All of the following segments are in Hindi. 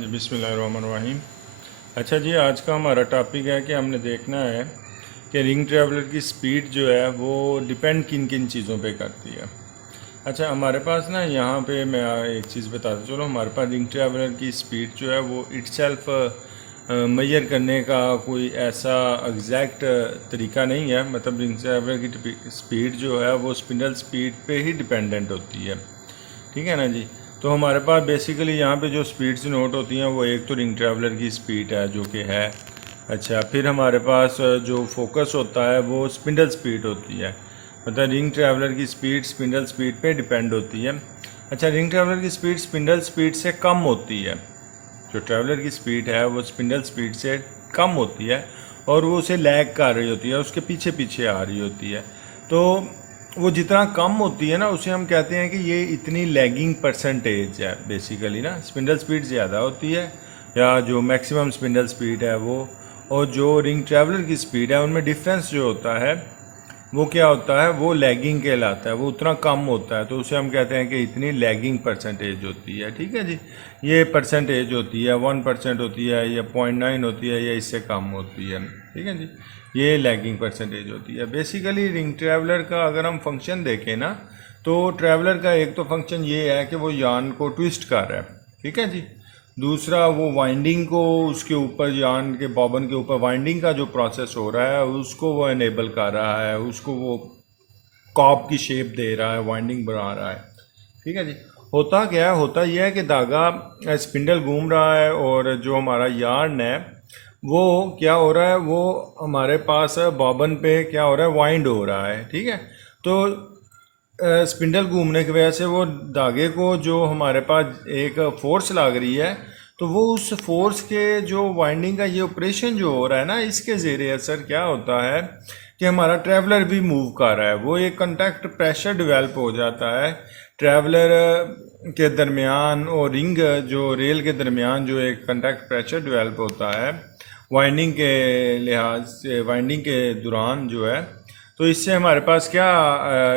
जी बिस्मिल्लाहिर्रहमानिर्रहीम। अच्छा जी, आज का हमारा टॉपिक है कि हमने देखना है कि रिंग ट्रैवलर की स्पीड जो है वो डिपेंड किन किन चीज़ों पे करती है। अच्छा, हमारे पास ना यहाँ पे मैं एक चीज़ बताता चलो, हमारे पास रिंग ट्रैवलर की स्पीड जो है वो इटसेल्फ मेजर करने का कोई ऐसा एग्जैक्ट तरीका नहीं है। मतलब रिंग ट्रैवलर की स्पीड जो है वो स्पिंडल स्पीड पे ही डिपेंडेंट होती है, ठीक है ना जी। तो हमारे पास बेसिकली यहाँ पे जो स्पीड्स नोट होती हैं वो एक तो रिंग ट्रैवलर की स्पीड है जो कि है। अच्छा, फिर हमारे पास जो फोकस होता है वो स्पिंडल स्पीड होती है। मतलब रिंग ट्रैवलर की स्पीड स्पिंडल स्पीड पे डिपेंड होती है। अच्छा, रिंग ट्रैवलर की स्पीड स्पिंडल स्पीड से कम होती है। जो ट्रैवलर की स्पीड है वो स्पिंडल स्पीड से कम होती है और वो उसे लैग कर रही होती है, उसके पीछे पीछे आ रही होती है। तो वो जितना कम होती है ना उसे हम कहते हैं कि ये इतनी लैगिंग परसेंटेज है बेसिकली ना। स्पिंडल स्पीड ज़्यादा होती है या जो मैक्सिमम स्पिंडल स्पीड है वो, और जो रिंग ट्रैवलर की स्पीड है उनमें डिफरेंस जो होता है वो क्या होता है, वो लैगिंग कहलाता है। वो उतना कम होता है तो उसे हम कहते हैं कि इतनी लैगिंग परसेंटेज होती है, ठीक है जी। ये परसेंटेज होती है 1% होती है या 0.9 होती है या इससे कम होती है, ठीक है जी। ये लैगिंग परसेंटेज होती है। बेसिकली रिंग ट्रैवलर का अगर हम फंक्शन देखें ना, तो ट्रैवलर का एक तो फंक्शन ये है कि वो यान को ट्विस्ट कर रहा है, ठीक है जी। दूसरा, वो वाइंडिंग को उसके ऊपर यान के बॉबन के ऊपर वाइंडिंग का जो प्रोसेस हो रहा है उसको वो इनेबल कर रहा है, उसको वो कॉप की शेप दे रहा है, वाइंडिंग बना रहा है, ठीक है जी। होता क्या है, होता यह है कि धागा स्पिंडल घूम रहा है और जो हमारा यार्न है वो क्या हो रहा है, वो हमारे पास बॉबन पे क्या हो रहा है, वाइंड हो रहा है, ठीक है। तो स्पिंडल घूमने की वजह से वो धागे को जो हमारे पास एक फोर्स लग रही है, तो वो उस फोर्स के जो वाइंडिंग का ये ऑपरेशन जो हो रहा है ना, इसके ज़ेरे असर क्या होता है कि हमारा ट्रैवलर भी मूव कर रहा है। वो एक कंटैक्ट प्रेशर डेवलप हो जाता है ट्रैवलर के दरमियान और रिंग जो रेल के दरमियान जो एक कंटैक्ट प्रेशर डेवलप होता है वाइंडिंग के लिहाज से, वाइंडिंग के दौरान जो है। तो इससे हमारे पास क्या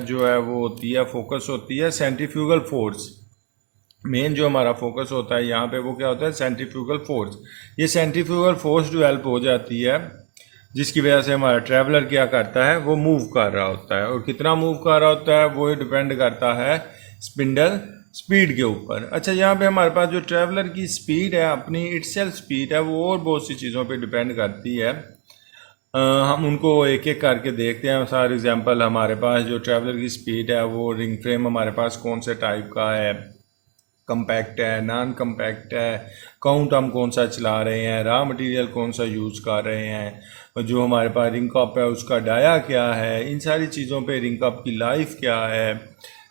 जो है वो होती है, फोकस होती है सेंट्रीफ्यूगल फोर्स। मेन जो हमारा फोकस होता है यहाँ पे वो क्या होता है, सेंट्रीफ्यूगल फोर्स। ये सेंट्रीफ्यूगल फोर्स डेवलप हो जाती है जिसकी वजह से हमारा ट्रैवलर क्या करता है, वो मूव कर रहा होता है। और कितना मूव कर रहा होता है वो डिपेंड करता है स्पिंडल स्पीड के ऊपर। अच्छा, यहाँ पे हमारे पास जो ट्रैवलर की स्पीड है, अपनी इटसेल्फ स्पीड है, वो और बहुत सी चीज़ों पे डिपेंड करती है। हम उनको एक एक करके देखते हैं। फॉर एग्जांपल, हमारे पास जो ट्रैवलर की स्पीड है वो रिंग फ्रेम हमारे पास कौन से टाइप का है, कम्पैक्ट है, नॉन कम्पैक्ट है, काउंट हम कौन सा चला रहे हैं, रॉ मटेरियल कौन सा यूज़ कर रहे हैं, और जो हमारे पास रिंग कप है उसका डाया क्या है, इन सारी चीज़ों पे रिंग कप की लाइफ क्या है,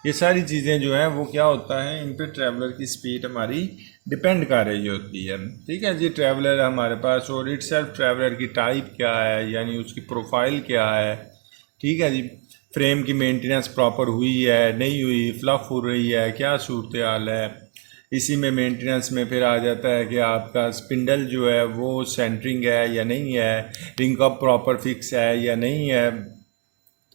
ये सारी चीज़ें जो हैं वो क्या होता है, इन पे ट्रैवलर की स्पीड हमारी डिपेंड कर रही होती है, ठीक है जी। ट्रैवलर हमारे पास और इटसेल्फ ट्रैवलर की टाइप क्या है, यानी उसकी प्रोफाइल क्या है, ठीक है जी। फ्रेम की मेंटेनेंस प्रॉपर हुई है नहीं हुई, फ्लफ हो रही है, क्या सूरत हाल है। इसी में मेंटेनेंस में फिर आ जाता है कि आपका स्पिंडल जो है वो सेंटरिंग है या नहीं है, रिंग कप प्रॉपर फिक्स है या नहीं है,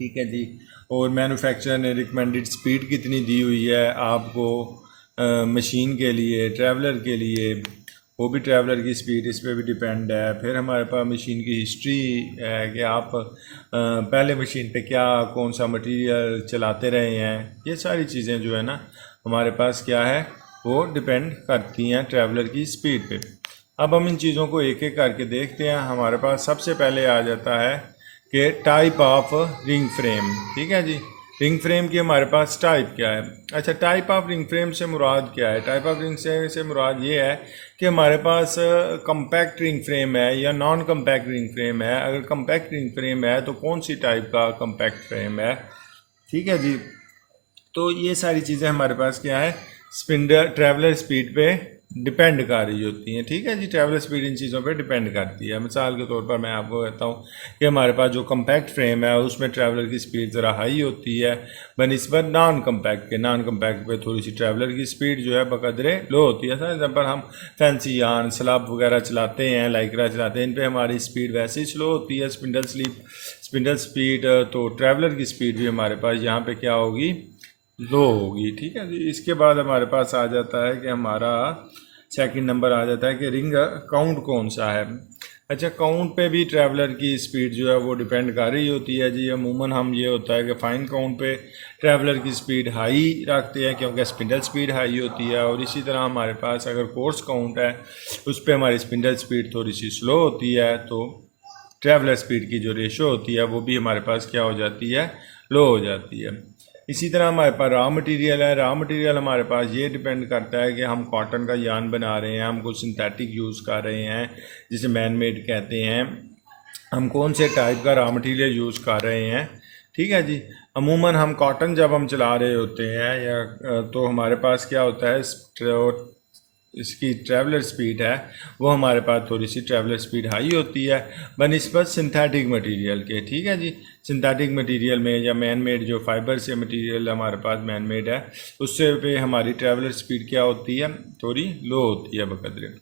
ठीक है जी। और मैन्युफैक्चरर ने रिकमेंडेड स्पीड कितनी दी हुई है आपको मशीन के लिए, ट्रैवलर के लिए, वो भी ट्रैवलर की स्पीड इस पर भी डिपेंड है। फिर हमारे पास मशीन की हिस्ट्री है कि आप पहले मशीन पे क्या कौन सा मटेरियल चलाते रहे हैं। ये सारी चीज़ें जो है ना हमारे पास क्या है, वो डिपेंड करती हैं ट्रैवलर की स्पीड पे। अब हम इन चीज़ों को एक एक करके देखते हैं। हमारे पास सबसे पहले आ जाता है कि टाइप ऑफ रिंग फ्रेम, ठीक है जी। रिंग फ्रेम की हमारे पास टाइप क्या है। अच्छा, टाइप ऑफ रिंग फ्रेम से मुराद क्या है, टाइप ऑफ रिंग से मुराद ये है कि हमारे पास कम्पैक्ट रिंग फ्रेम है या नॉन कम्पैक्ट रिंग फ्रेम है। अगर कम्पैक्ट रिंग फ्रेम है तो कौन सी टाइप का कम्पैक्ट फ्रेम है, ठीक है जी। तो ये सारी चीज़ें हमारे पास क्या है, स्पिंडल ट्रैवलर स्पीड पे डिपेंड कर रही होती हैं, ठीक है जी। ट्रैवलर स्पीड इन चीज़ों पे डिपेंड करती है। मिसाल के तौर पर मैं आपको कहता हूँ कि हमारे पास जो कम्पैक्ट फ्रेम है उसमें ट्रैवलर की स्पीड ज़रा हाई होती है बनिस्बत नॉन कम्पैक्ट के। नॉन कम्पैक्ट पे थोड़ी सी ट्रैवलर की स्पीड जो है बकदरे लो होती है। फॉर एग्जाम्पल, हम फैंसी यान स्लब वगैरह चलाते हैं, लाइक्रा चलाते हैं, इन पर हमारी स्पीड वैसे ही स्लो होती है, स्पिंडल स्पीड। तो ट्रैवलर की स्पीड भी हमारे पास यहाँ पे क्या होगी, लो होगी, ठीक है जी। इसके बाद हमारे पास आ जाता है कि हमारा सेकंड नंबर आ जाता है कि रिंग काउंट कौन सा है। अच्छा, काउंट पे भी ट्रैवलर की स्पीड जो है वो डिपेंड कर रही होती है जी। अमूमन हम ये होता है कि फाइन काउंट पे ट्रैवलर की स्पीड हाई रखते हैं क्योंकि स्पिंडल स्पीड हाई होती है, और इसी तरह हमारे पास अगर कोर्स काउंट है उस पर हमारी स्पिंडल स्पीड थोड़ी सी स्लो होती है, तो ट्रैवलर स्पीड की जो रेशो होती है वो भी हमारे पास क्या हो जाती है, लो हो जाती है। इसी तरह हमारे पास रॉ मटेरियल है। रॉ मटेरियल हमारे पास ये डिपेंड करता है कि हम कॉटन का यान बना रहे हैं, हम कुछ सिंथेटिक यूज़ कर रहे हैं जिसे मैन मेड कहते हैं, हम कौन से टाइप का रॉ मटेरियल यूज़ कर रहे हैं। ठीक है जी। अमूमन हम कॉटन जब हम चला रहे होते हैं या तो हमारे पास क्या होता है, इसकी ट्रैवलर स्पीड है वो हमारे पास थोड़ी सी ट्रैवलर स्पीड हाई होती है बनिस्बत सिंथेटिक मटेरियल के। ठीक है जी। सिंथेटिक मटेरियल में या मैन मेड जो फाइबर से मटेरियल हमारे पास मैन मेड है उससे पे हमारी ट्रैवलर स्पीड क्या होती है, थोड़ी लो होती है बकदरे।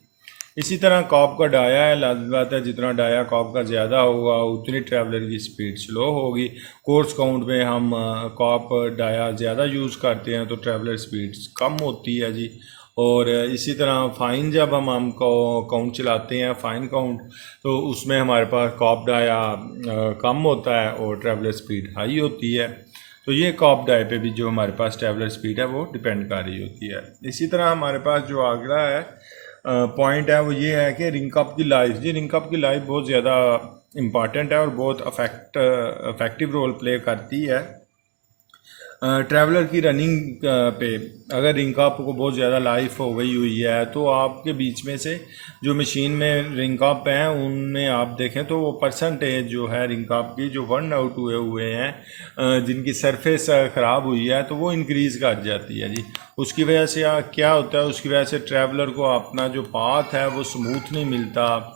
इसी तरह कॉप का डाया है, लाज़मी बात है जितना डाया कॉप का ज़्यादा होगा उतनी ट्रैवलर की स्पीड स्लो होगी। कोर्स काउंट में हम कॉप डाया ज़्यादा यूज़ करते हैं तो ट्रैवलर स्पीड कम होती है जी। और इसी तरह फ़ाइन जब हम काउंट चलाते हैं फ़ाइन काउंट, तो उसमें हमारे पास कॉप डाया कम होता है और ट्रैवलर स्पीड हाई होती है। तो ये कॉप डाई पे भी जो हमारे पास ट्रैवलर स्पीड है वो डिपेंड कर रही होती है। इसी तरह हमारे पास जो अगला है पॉइंट है वो ये है कि रिंग कप की लाइफ। जी, रिंग कप की लाइफ बहुत ज़्यादा इम्पॉर्टेंट है और बहुत अफेक्टिव रोल प्ले करती है ट्रैवलर की रनिंग पे। अगर रिंग कप को बहुत ज़्यादा लाइफ हो गई हुई है तो आपके बीच में से जो मशीन में रिंग कप हैं उनमें आप देखें तो वो परसेंटेज जो है रिंग कप की जो बर्न आउट हुए हैं जिनकी सरफेस ख़राब हुई है तो वो इंक्रीज़ कर जाती है जी। उसकी वजह से क्या होता है, उसकी वजह से ट्रैवलर को अपना जो पाथ है वो स्मूथ नहीं मिलता,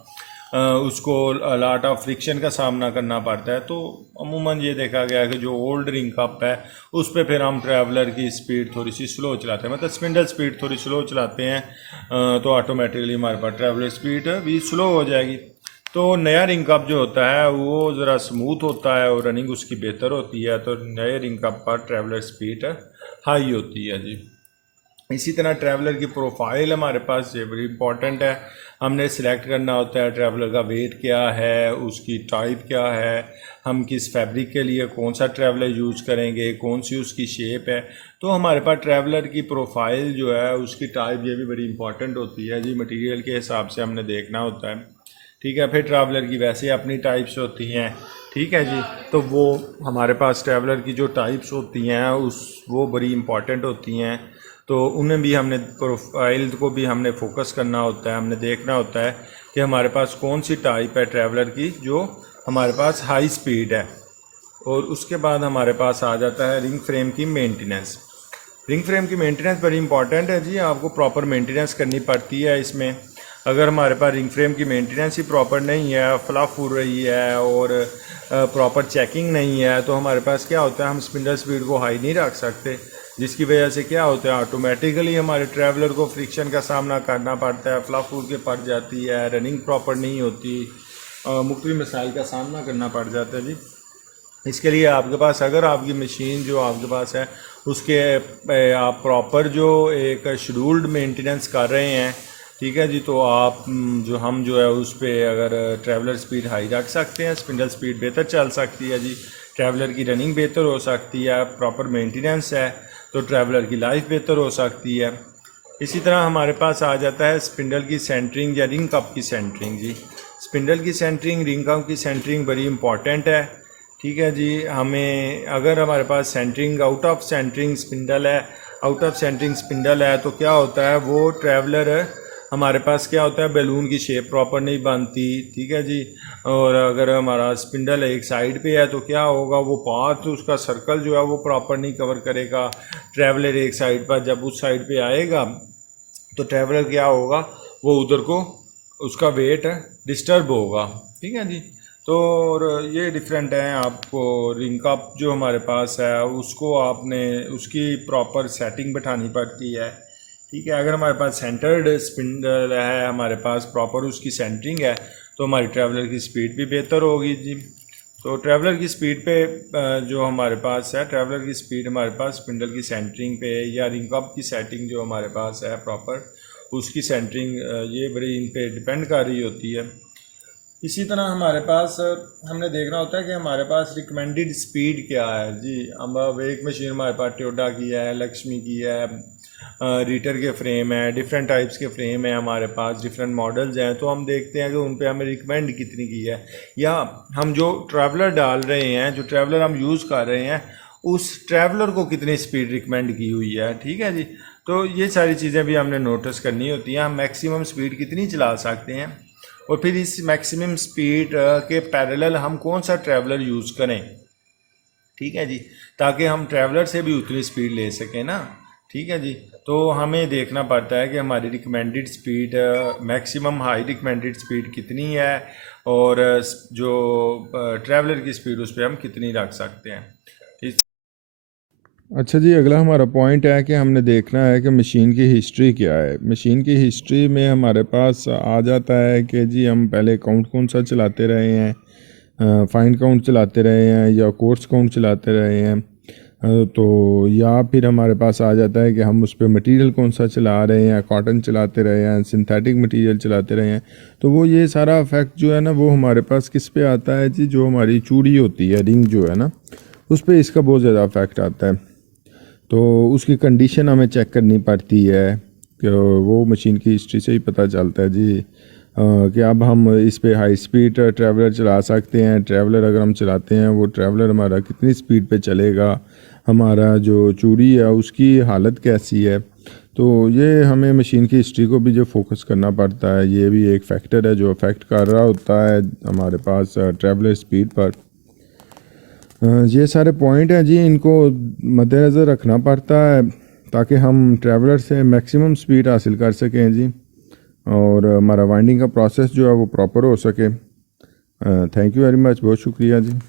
उसको लॉट ऑफ फ्रिक्शन का सामना करना पड़ता है। तो अमूमन ये देखा गया कि जो ओल्ड रिंग कप है उस पर फिर हम ट्रैवलर की स्पीड थोड़ी सी स्लो चलाते हैं, मतलब स्पिंडल स्पीड थोड़ी स्लो चलाते हैं तो ऑटोमेटिकली हमारे पास ट्रैवलर स्पीड भी स्लो हो जाएगी। तो नया रिंग कप जो होता है वो ज़रा स्मूथ होता है और रनिंग उसकी बेहतर होती है, तो नए रिंग कप पर ट्रैवलर स्पीड हाई होती है जी। इसी तरह ट्रैवलर की प्रोफाइल हमारे पास ये बड़ी इंपॉर्टेंट है। हमने सिलेक्ट करना होता है ट्रैवलर का वेट क्या है, उसकी टाइप क्या है, हम किस फैब्रिक के लिए कौन सा ट्रैवलर यूज़ करेंगे, कौन सी उसकी शेप है। तो हमारे पास ट्रैवलर की प्रोफाइल जो है उसकी टाइप ये भी बड़ी इंपॉर्टेंट होती है जी। मटेरियल के हिसाब से हमने देखना होता है। ठीक है। फिर ट्रैवलर की वैसे अपनी टाइप्स होती हैं। ठीक है जी। तो वो हमारे पास ट्रैवलर की जो टाइप्स होती हैं वो बड़ी इंपॉर्टेंट होती हैं, तो उन्हें भी हमने प्रोफाइल को भी हमने फोकस करना होता है। हमने देखना होता है कि हमारे पास कौन सी टाइप है ट्रैवलर की जो हमारे पास हाई स्पीड है। और उसके बाद हमारे पास आ जाता है रिंग फ्रेम की मेंटेनेंस। रिंग फ्रेम की मेंटेनेंस बड़ी इंपॉर्टेंट है जी, आपको प्रॉपर मेंटेनेंस करनी पड़ती है इसमें। अगर हमारे पास रिंग फ्रेम की मेंटेनेंस ही प्रॉपर नहीं है, फ्लफ हो रही है और प्रॉपर चेकिंग नहीं है, तो हमारे पास क्या होता है, हम स्पिंडल स्पीड को हाई नहीं रख सकते, जिसकी वजह से क्या होता है ऑटोमेटिकली हमारे ट्रैवलर को फ्रिक्शन का सामना करना पड़ता है, फ्लफ फूल के पड़ जाती है, रनिंग प्रॉपर नहीं होती, मुख्तलिफ मसाइल का सामना करना पड़ जाता है जी। इसके लिए आपके पास अगर आपकी मशीन जो आपके पास है उसके आप प्रॉपर जो एक शेड्यूल्ड मेंटेनेंस कर रहे हैं, ठीक है जी, तो आप जो है उस पर अगर ट्रैवलर स्पीड हाई रख सकते हैं, स्पिंडल स्पीड बेहतर चल सकती है जी, ट्रैवलर की रनिंग बेहतर हो सकती है, प्रॉपर मेंटेनेंस है तो ट्रैवलर की लाइफ बेहतर हो सकती है। इसी तरह हमारे पास आ जाता है स्पिंडल की सेंटरिंग या रिंग कप की सेंटरिंग जी। स्पिंडल की सेंटरिंग, रिंग कप की सेंटरिंग बड़ी इंपॉर्टेंट है। ठीक है जी। हमें अगर हमारे पास centering out of centering spindle है, आउट ऑफ सेंटरिंग स्पिंडल है, तो क्या होता है वो ट्रैवलर हमारे पास क्या होता है बैलून की शेप प्रॉपर नहीं बनती। ठीक है जी। और अगर हमारा स्पिंडल एक साइड पे है तो क्या होगा, वो पाथ उसका सर्कल जो है वो प्रॉपर नहीं कवर करेगा। ट्रैवलर एक साइड पर जब उस साइड पे आएगा तो ट्रैवलर क्या होगा, वो उधर को उसका वेट डिस्टर्ब होगा। ठीक है जी। तो और ये डिफरेंट है। आपको रिंग कप जो हमारे पास है उसको आपने उसकी प्रॉपर सेटिंग बैठानी पड़ती है। ठीक है। अगर हमारे पास सेंटर्ड स्पिंडल है, हमारे पास प्रॉपर उसकी सेंटरिंग है, तो हमारी ट्रैवलर की स्पीड भी बेहतर होगी जी। तो ट्रैवलर की स्पीड पे जो हमारे पास है, ट्रैवलर की स्पीड हमारे पास स्पिंडल की सेंटरिंग पे या रिंग कप की सेटिंग जो हमारे पास है प्रॉपर, उसकी सेंटरिंग ये बड़ी इन पे डिपेंड कर रही होती है। इसी तरह हमारे पास हमने देखना होता है कि हमारे पास रिकमेंडेड स्पीड क्या है जी। अब एक मशीन हमारे पास टोयोटा की है, लक्ष्मी की है, रीटर के फ्रेम है, डिफरेंट टाइप्स के फ्रेम है हमारे पास, डिफरेंट मॉडल्स हैं, तो हम देखते हैं कि उन पे हमें रिकमेंड कितनी की है, या हम जो ट्रैवलर डाल रहे हैं, जो ट्रैवलर हम यूज़ कर रहे हैं, उस ट्रैवलर को कितनी स्पीड रिकमेंड की हुई है। ठीक है जी, तो ये सारी चीज़ें भी हमने नोटिस करनी होती हैं। हम मैक्सिमम स्पीड कितनी चला सकते हैं, और फिर इस मैक्सिमम स्पीड के पैरेलल हम कौन सा ट्रैवलर यूज़ करें। ठीक है जी, ताकि हम ट्रैवलर से भी उतनी स्पीड ले सकें ना। ठीक है जी, तो हमें देखना पड़ता है कि हमारी recommended speed, maximum high recommended speed कितनी है, और जो ट्रैवलर की स्पीड उस पर हम कितनी रख सकते हैं। ठीक। अच्छा जी, अगला हमारा पॉइंट है कि हमने देखना है कि मशीन की हिस्ट्री क्या है। मशीन की हिस्ट्री में हमारे पास आ जाता है कि जी हम पहले काउंट कौन सा चलाते रहे हैं, फाइन काउंट चलाते रहे हैं या कोर्स काउंट चलाते रहे हैं, तो या फिर हमारे पास आ जाता है कि हम उस पर मटीरियल कौन सा चला रहे हैं, कॉटन चलाते रहे हैं, सिंथेटिक मटीरियल चलाते रहे हैं। तो वो ये सारा इफेक्ट जो है ना, वो हमारे पास किस पे आता है जी, जो हमारी चूड़ी होती है, रिंग जो है ना, उस पर इसका बहुत ज़्यादा इफेक्ट आता है। तो उसकी कंडीशन हमें चेक करनी पड़ती है कि वो मशीन की हिस्ट्री से ही पता चलता है जी कि अब हम इस पे हाई स्पीड ट्रैवलर चला सकते हैं। ट्रैवलर अगर हम चलाते हैं, वो ट्रैवलर हमारा कितनी स्पीड पे चलेगा, हमारा जो चूड़ी है उसकी हालत कैसी है। तो ये हमें मशीन की हिस्ट्री को भी जो फोकस करना पड़ता है, ये भी एक फैक्टर है जो अफेक्ट कर रहा होता है हमारे पास ट्रैवलर स्पीड पर। ये सारे पॉइंट हैं जी, इनको मद्देनज़र रखना पड़ता है ताकि हम ट्रैवलर से मैक्सिमम स्पीड हासिल कर सकें जी, और हमारा वाइंडिंग का प्रोसेस जो है वो प्रॉपर हो सके। थैंक यू वेरी मच, बहुत शुक्रिया जी।